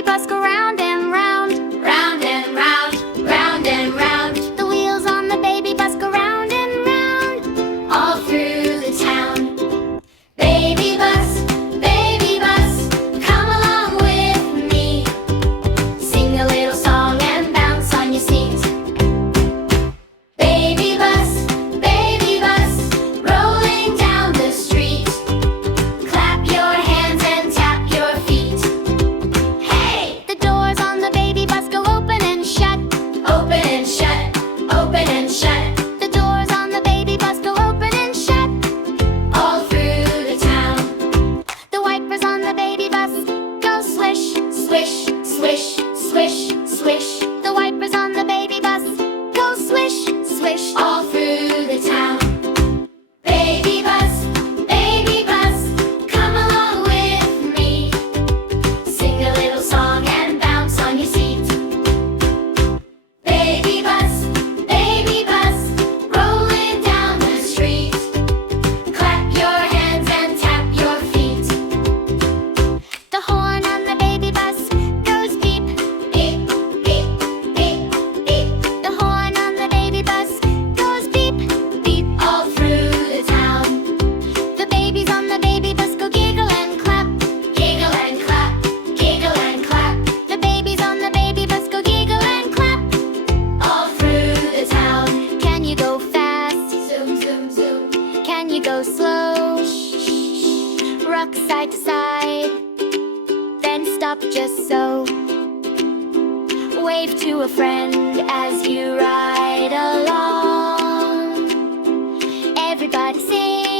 baby bus go round and round, round and round, round and round. The wheels on the baby bus go round and round, all through the town. Baby bus, come along with me. Sing a little song and bounce on your seat. Baby bus, rolling down the street. Clap your hands and tap your feet. Hey! The doors on the baby bus go open and shut. Open and shut, open and shut. The doors on the baby bus go open and shut, all through the town. The wipers on the baby bus go swish, swish, swish, swish, swish. The wipers on the baby bus go swish, swish, all through the town. Baby bus, come along with me. Sing a little song and bounce on your seat. Baby bus, rolling down the street. Clap your hands and tap your feet. The horn on the baby bus goes beep, beep, beep, beep, beep. The horn on the baby bus goes beep, beep, all through the town. The babies on the baby bus go giggle and clap, giggle and clap, giggle and clap. The babies on the baby bus go giggle and clap, all through the town. Can you go fast? Zoom, zoom, zoom. Can you go slow? Shh, shh, shh. Rock side to side, then stop just so. Wave to a friend as you ride along. Everybody sing.